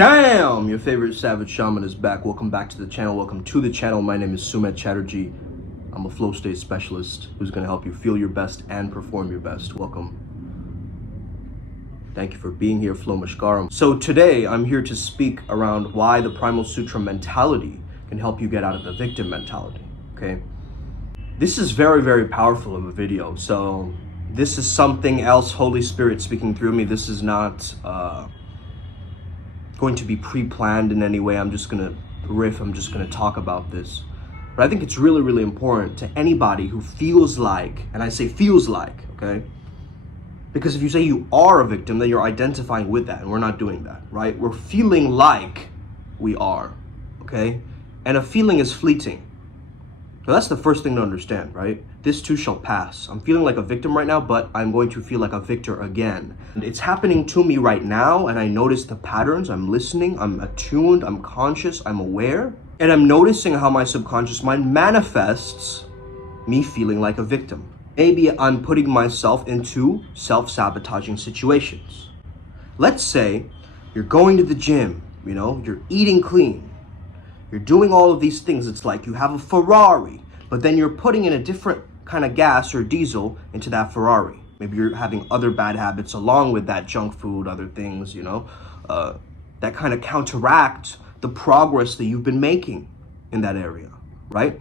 Damn! Your favorite savage shaman is back. Welcome back to the channel. Welcome to the channel. My name is Sumit Chatterjee. I'm a flow state specialist who's going to help you feel your best and perform your best. Welcome. Thank you for being here, Flow Mashkaram. So today I'm here to speak around why the Primal Sutra mentality can help you get out of the victim mentality. Okay? This is very, very powerful of a video. So this is something else, Holy Spirit speaking through me. This is not going to be pre-planned in any way. I'm just gonna riff, I'm just gonna talk about this. But I think it's really, really important to anybody who feels like, and I say feels like, okay? Because if you say you are a victim, then you're identifying with that, and we're not doing that, right? We're feeling like we are, okay? And a feeling is fleeting. So that's the first thing to understand, right? This too shall pass. I'm feeling like a victim right now, but I'm going to feel like a victor again. And it's happening to me right now, and I notice the patterns. I'm listening, I'm attuned, I'm conscious, I'm aware. And I'm noticing how my subconscious mind manifests me feeling like a victim. Maybe I'm putting myself into self-sabotaging situations. Let's say you're going to the gym, you're eating clean. You're doing all of these things. It's like you have a Ferrari, but then you're putting in a different kind of gas or diesel into that Ferrari. Maybe you're having other bad habits along with that junk food, other things, that kind of counteract the progress that you've been making in that area, right?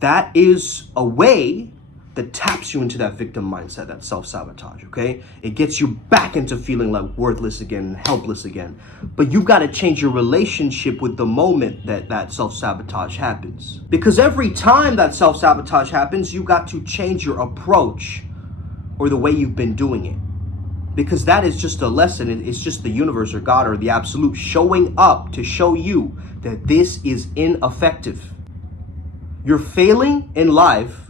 That is a way that taps you into that victim mindset, that self-sabotage, okay? It gets you back into feeling like worthless again, helpless again. But you've got to change your relationship with the moment that self-sabotage happens. Because every time that self-sabotage happens, you got to change your approach or the way you've been doing it. Because that is just a lesson. It's just the universe or God or the absolute showing up to show you that this is ineffective. You're failing in life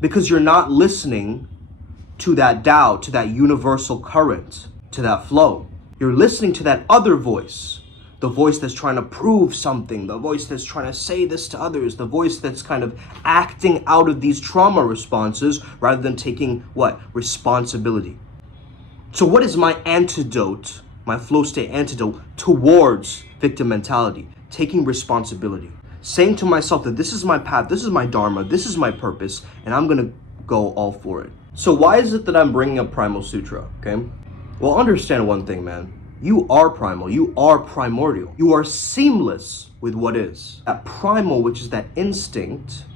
because you're not listening to that Tao, to that universal current, to that flow. You're listening to that other voice, the voice that's trying to prove something, the voice that's trying to say this to others, the voice that's kind of acting out of these trauma responses rather than taking responsibility. So what is my antidote, my flow state antidote towards victim mentality? Taking responsibility. Saying to myself that this is my path, this is my dharma, this is my purpose, and I'm gonna go all for it. So why is it that I'm bringing up Primal Sutra, okay? Well, understand one thing, man. You are primal, you are primordial. You are seamless with what is. That primal, which is that instinct,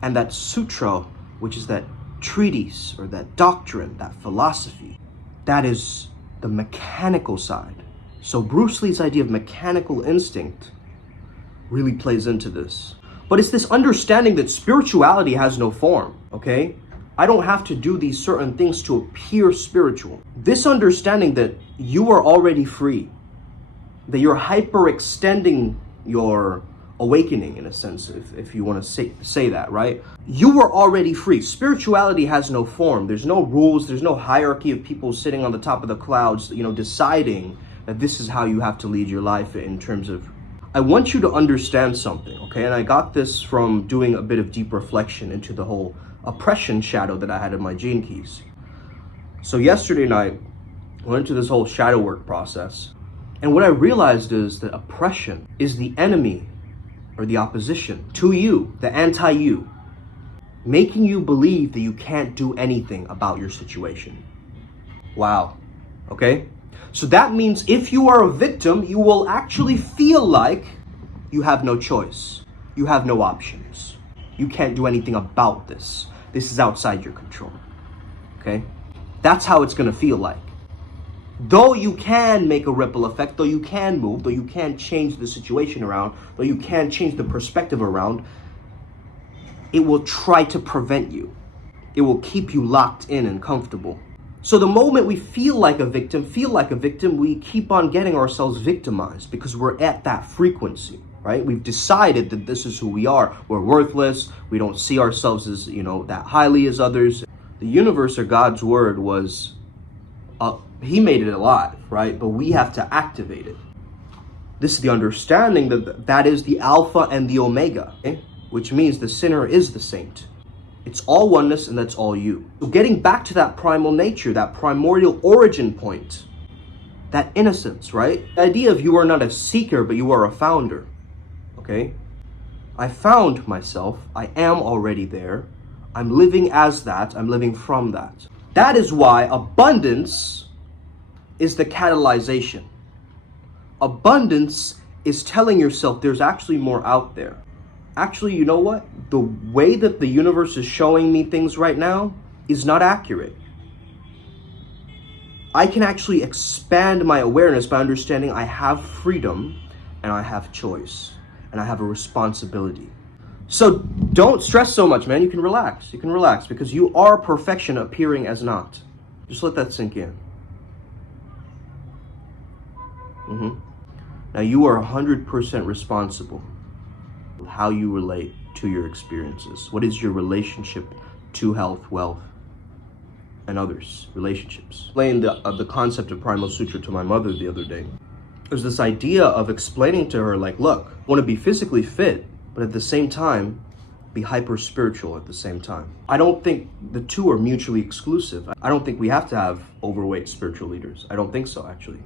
and that sutra, which is that treatise, or that doctrine, that philosophy, that is the mechanical side. So Bruce Lee's idea of mechanical instinct really plays into this. But it's this understanding that spirituality has no form, okay? I don't have to do these certain things to appear spiritual. This understanding that you are already free, that you're hyperextending your awakening in a sense, if you want to say that, right? You are already free. Spirituality has no form. There's no rules. There's no hierarchy of people sitting on the top of the clouds, deciding that this is how you have to lead your life in terms of. I want you to understand something, okay? And I got this from doing a bit of deep reflection into the whole oppression shadow that I had in my gene keys. So yesterday night, I went into this whole shadow work process. And what I realized is that oppression is the enemy or the opposition to you, the anti-you, making you believe that you can't do anything about your situation. Wow, okay? So that means if you are a victim, you will actually feel like you have no choice. You have no options. You can't do anything about this. This is outside your control, okay? That's how it's gonna feel like. Though you can make a ripple effect, though you can move, though you can change the situation around, though you can change the perspective around, it will try to prevent you. It will keep you locked in and comfortable. So the moment we feel like a victim, we keep on getting ourselves victimized because we're at that frequency, right? We've decided that this is who we are. We're worthless. We don't see ourselves as, that highly as others. The universe or God's word was, he made it alive, right? But we have to activate it. This is the understanding that is the Alpha and the Omega, okay? Which means the sinner is the saint. It's all oneness, and that's all you. So getting back to that primal nature, that primordial origin point, that innocence, right? The idea of you are not a seeker, but you are a founder, okay? I found myself, I am already there, I'm living as that, I'm living from that. That is why abundance is the catalyzation. Abundance is telling yourself there's actually more out there. Actually, you know what? The way that the universe is showing me things right now is not accurate. I can actually expand my awareness by understanding I have freedom and I have choice and I have a responsibility. So don't stress so much, man. You can relax. You can relax because you are perfection appearing as not. Just let that sink in. Now you are 100% responsible with how you relate to your experiences. What is your relationship to health, wealth, and others? Relationships. I explained the concept of Primal Sutra to my mother the other day. There's this idea of explaining to her, like, look, I want to be physically fit, but at the same time, be hyper spiritual at the same time. I don't think the two are mutually exclusive. I don't think we have to have overweight spiritual leaders. I don't think so, actually.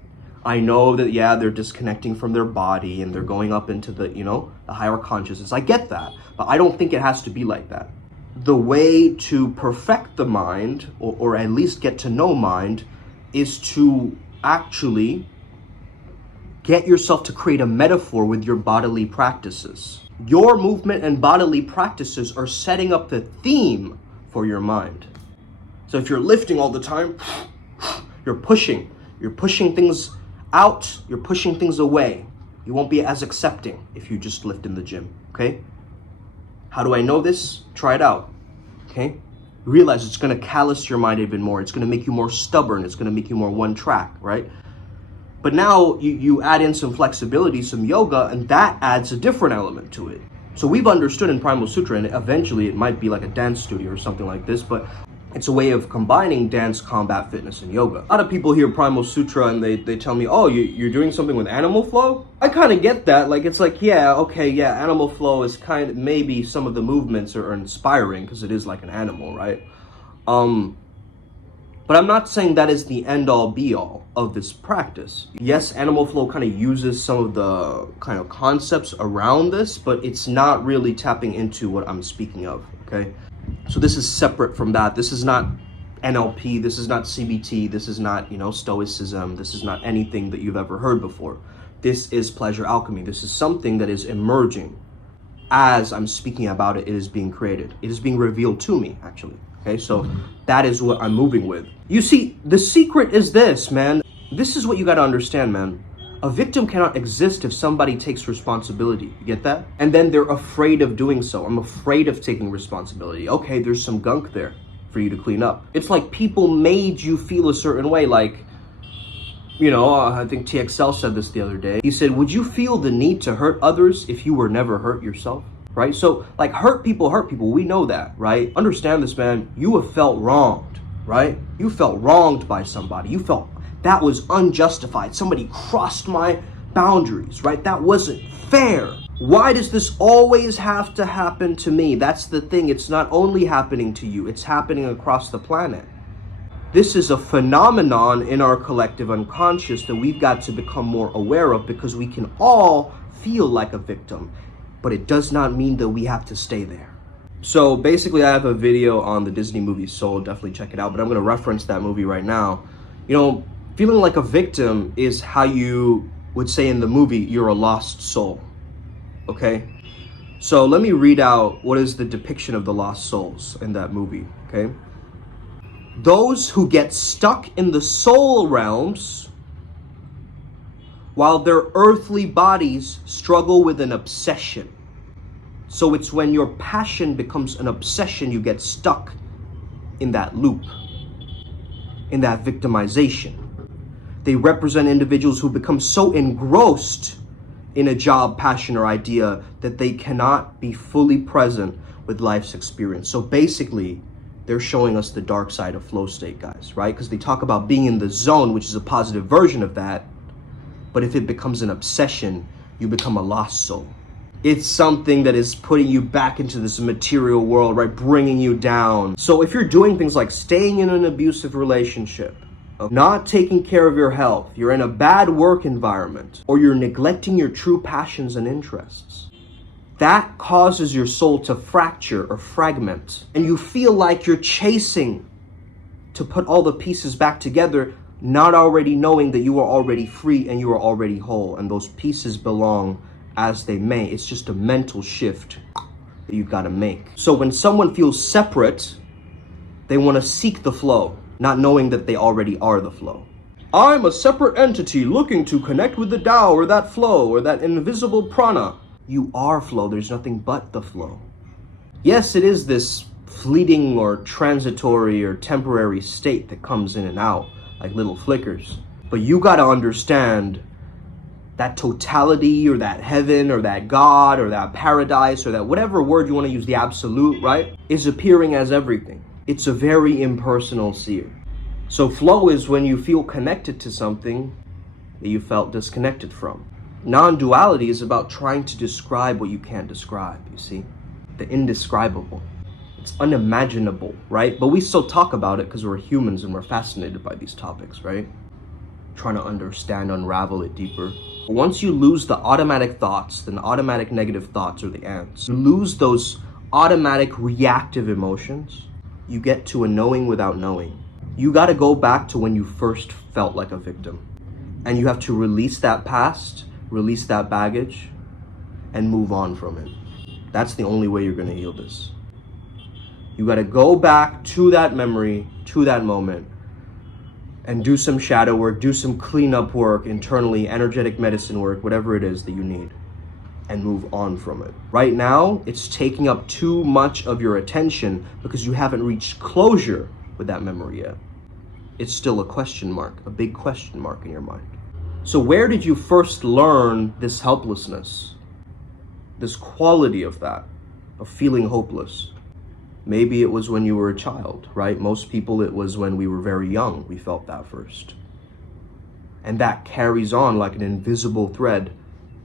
I know that, yeah, they're disconnecting from their body and they're going up into the, the higher consciousness. I get that, but I don't think it has to be like that. The way to perfect the mind, or at least get to know mind, is to actually get yourself to create a metaphor with your bodily practices. Your movement and bodily practices are setting up the theme for your mind. So if you're lifting all the time, you're pushing things out, you're pushing things away. You won't be as accepting if you just lift in the gym, okay? How do I know this? Try it out, okay? Realize it's gonna callous your mind even more. It's gonna make you more stubborn. It's gonna make you more one track, right? But now you add in some flexibility, some yoga, and that adds a different element to it. So we've understood in Primal Sutra, and eventually it might be like a dance studio or something like this, but it's a way of combining dance, combat, fitness, and yoga. A lot of people hear Primal Sutra and they tell me, oh, you're doing something with animal flow? I kind of get that. Like, it's like, yeah, okay, yeah, animal flow is kind of, maybe some of the movements are inspiring because it is like an animal, right? But I'm not saying that is the end-all be-all of this practice. Yes, animal flow kind of uses some of the kind of concepts around this, but it's not really tapping into what I'm speaking of, okay? So this is separate from that. This is not NLP, this is not CBT, this is not, Stoicism, this is not anything that you've ever heard before. This is pleasure alchemy. This is something that is emerging. As I'm speaking about it, it is being created. It is being revealed to me, actually. Okay, so that is what I'm moving with. You see, the secret is this, man. This is what you gotta understand, man. A victim cannot exist if somebody takes responsibility. You get that? And then they're afraid of doing so. I'm afraid of taking responsibility. Okay, there's some gunk there for you to clean up. It's like people made you feel a certain way. Like, I think TXL said this the other day. He said, would you feel the need to hurt others if you were never hurt yourself? Right? So, like, hurt people. We know that, right? Understand this, man. You have felt wronged, right? You felt wronged by somebody. You felt that was unjustified. Somebody crossed my boundaries, right? That wasn't fair. Why does this always have to happen to me? That's the thing. It's not only happening to you, it's happening across the planet. This is a phenomenon in our collective unconscious that we've got to become more aware of, because we can all feel like a victim, but it does not mean that we have to stay there. So basically, I have a video on the Disney movie Soul. Definitely check it out, but I'm going to reference that movie right now. Feeling like a victim is how you would say in the movie, you're a lost soul, okay? So let me read out what is the depiction of the lost souls in that movie, okay? Those who get stuck in the soul realms while their earthly bodies struggle with an obsession. So it's when your passion becomes an obsession, you get stuck in that loop, in that victimization. They represent individuals who become so engrossed in a job, passion, or idea that they cannot be fully present with life's experience. So basically, they're showing us the dark side of flow state, guys, right? Because they talk about being in the zone, which is a positive version of that. But if it becomes an obsession, you become a lost soul. It's something that is putting you back into this material world, right? Bringing you down. So if you're doing things like staying in an abusive relationship, Not taking care of your health, you're in a bad work environment, or you're neglecting your true passions and interests. That causes your soul to fracture or fragment, and you feel like you're chasing to put all the pieces back together, not already knowing that you are already free and you are already whole, and those pieces belong as they may. It's just a mental shift that you gotta make. So when someone feels separate, they want to seek the flow, not knowing that they already are the flow. I'm a separate entity looking to connect with the Tao or that flow or that invisible prana. You are flow. There's nothing but the flow. Yes, it is this fleeting or transitory or temporary state that comes in and out like little flickers. But you got to understand that totality or that heaven or that God or that paradise or that whatever word you want to use, the absolute, right, is appearing as everything. It's a very impersonal sphere. So flow is when you feel connected to something that you felt disconnected from. Non-duality is about trying to describe what you can't describe, you see? The indescribable. It's unimaginable, right? But we still talk about it because we're humans and we're fascinated by these topics, right? Trying to understand, unravel it deeper. But once you lose the automatic thoughts, the automatic negative thoughts or the ants, you lose those automatic reactive emotions, you get to a knowing without knowing. You got to go back to when you first felt like a victim. And you have to release that past, release that baggage, and move on from it. That's the only way you're going to heal this. You got to go back to that memory, to that moment, and do some shadow work, do some cleanup work internally, energetic medicine work, whatever it is that you need, and move on from it. Right now, it's taking up too much of your attention because you haven't reached closure with that memory yet. It's still a question mark, a big question mark in your mind. So where did you first learn this helplessness, this quality of that, of feeling hopeless? Maybe it was when you were a child, right? Most people, it was when we were very young, we felt that first. And that carries on like an invisible thread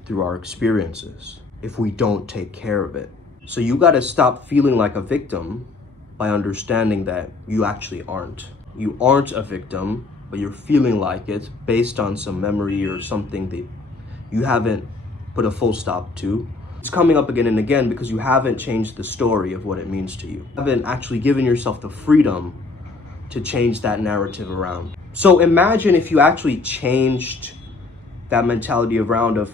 through our experiences if we don't take care of it. So you got to stop feeling like a victim by understanding that you actually aren't. You aren't a victim, but you're feeling like it based on some memory or something that you haven't put a full stop to. It's coming up again and again because you haven't changed the story of what it means to you. You haven't actually given yourself the freedom to change that narrative around. So imagine if you actually changed that mentality around of,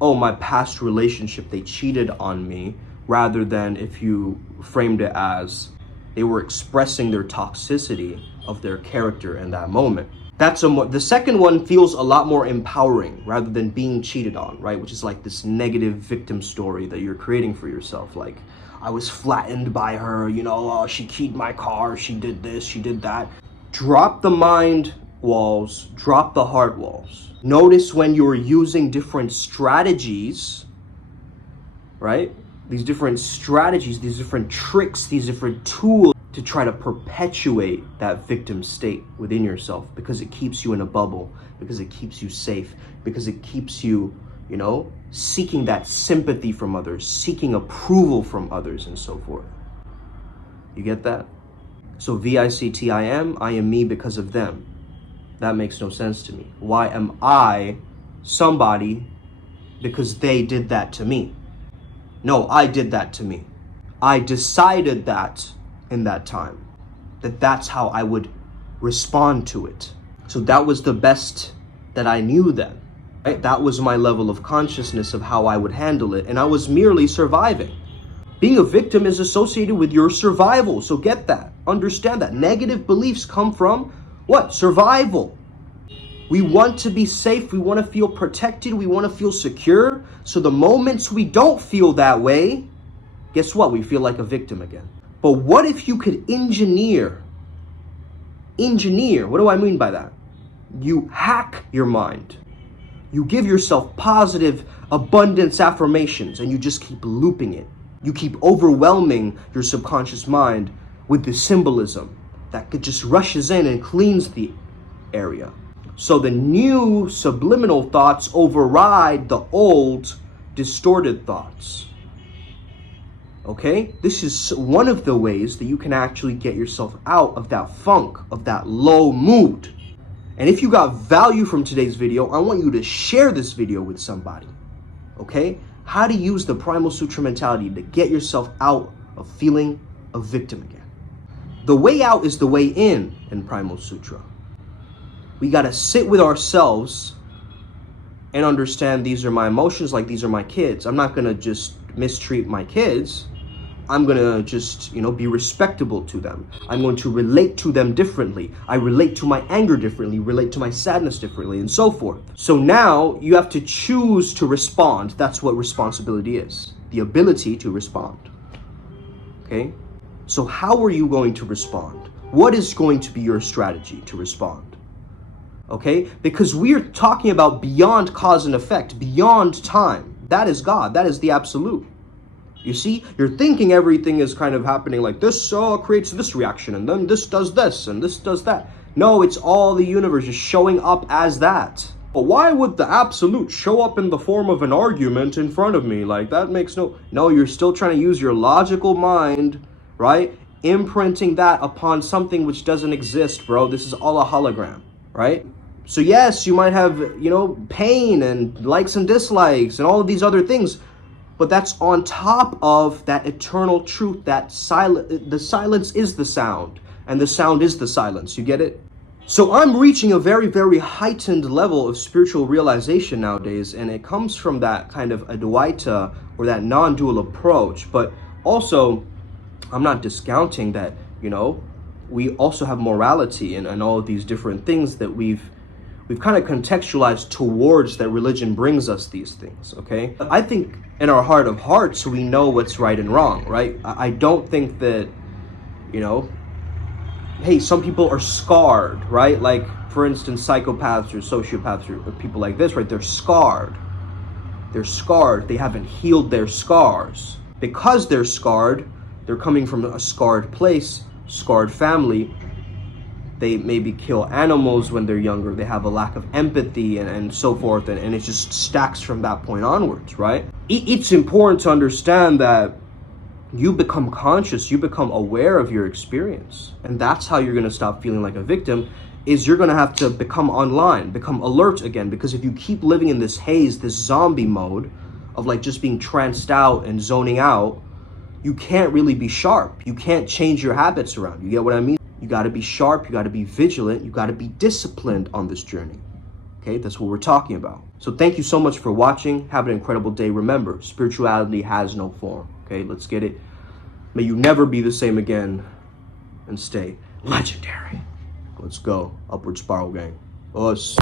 oh, my past relationship, they cheated on me, rather than if you framed it as they were expressing their toxicity of their character in that moment. The second one feels a lot more empowering rather than being cheated on, right? Which is like this negative victim story that you're creating for yourself. Like, I was flattened by her, she keyed my car, she did this, she did that. Drop the mind walls, drop the heart walls. Notice when you're using different strategies, right? These different strategies, these different tricks, these different tools to try to perpetuate that victim state within yourself, because it keeps you in a bubble, because it keeps you safe, because it keeps you, seeking that sympathy from others, seeking approval from others, and so forth. You get that? So VICTIM, I am me because of them. That makes no sense to me. Why am I somebody because they did that to me? No, I did that to me. I decided that in that time, that's how I would respond to it. So that was the best that I knew then, right? That was my level of consciousness of how I would handle it, and I was merely surviving. Being a victim is associated with your survival, so get that, understand that. Negative beliefs come from what? Survival. We want to be safe, we want to feel protected, we want to feel secure. So the moments we don't feel that way, guess what? We feel like a victim again. But what if you could engineer, what do I mean by that? You hack your mind. You give yourself positive abundance affirmations and you just keep looping it. You keep overwhelming your subconscious mind with the symbolism that just rushes in and cleans the area. So the new subliminal thoughts override the old distorted thoughts. Okay? This is one of the ways that you can actually get yourself out of that funk, of that low mood. And if you got value from today's video, I want you to share this video with somebody. Okay? How to use the Primal Sutra mentality to get yourself out of feeling a victim again. The way out is the way in Primal Sutra. We gotta sit with ourselves and understand these are my emotions, like these are my kids. I'm not gonna just mistreat my kids. I'm gonna just, be respectable to them. I'm going to relate to them differently. I relate to my anger differently, relate to my sadness differently, and so forth. So now you have to choose to respond. That's what responsibility is. The ability to respond. Okay? So how are you going to respond? What is going to be your strategy to respond? Okay? Because we're talking about beyond cause and effect, beyond time. That is God. That is the absolute. You see, you're thinking everything is kind of happening like this creates this reaction, and then this does this, and this does that. No, it's all the universe just showing up as that. But why would the absolute show up in the form of an argument in front of me? Like, that makes no, you're still trying to use your logical mind, right? Imprinting that upon something which doesn't exist, bro. This is all a hologram, right? So yes, you might have, pain and likes and dislikes and all of these other things, but that's on top of that eternal truth that the silence is the sound, and the sound is the silence. You get it? So I'm reaching a very, very heightened level of spiritual realization nowadays, and it comes from that kind of Advaita, or that non-dual approach. But also, I'm not discounting that, we also have morality and all of these different things that we've kind of contextualized towards that religion brings us these things, okay? I think in our heart of hearts, we know what's right and wrong, right? I don't think that, hey, some people are scarred, right? Like, for instance, psychopaths or sociopaths or people like this, right? They're scarred. They're scarred. They haven't healed their scars. Because they're scarred, they're coming from a scarred place, scarred family. They maybe kill animals when they're younger. They have a lack of empathy and so forth. And it just stacks from that point onwards, right? It's important to understand that you become conscious, you become aware of your experience. And that's how you're going to stop feeling like a victim, is you're going to have to become online, become alert again. Because if you keep living in this haze, this zombie mode of like just being tranced out and zoning out, you can't really be sharp. You can't change your habits around. You get what I mean? You got to be sharp, you got to be vigilant, you got to be disciplined on this journey. Okay, that's what we're talking about. So thank you so much for watching. Have an incredible day. Remember, spirituality has no form. Okay, let's get it. May you never be the same again, and stay legendary. Let's go. Upward Spiral Gang. Us.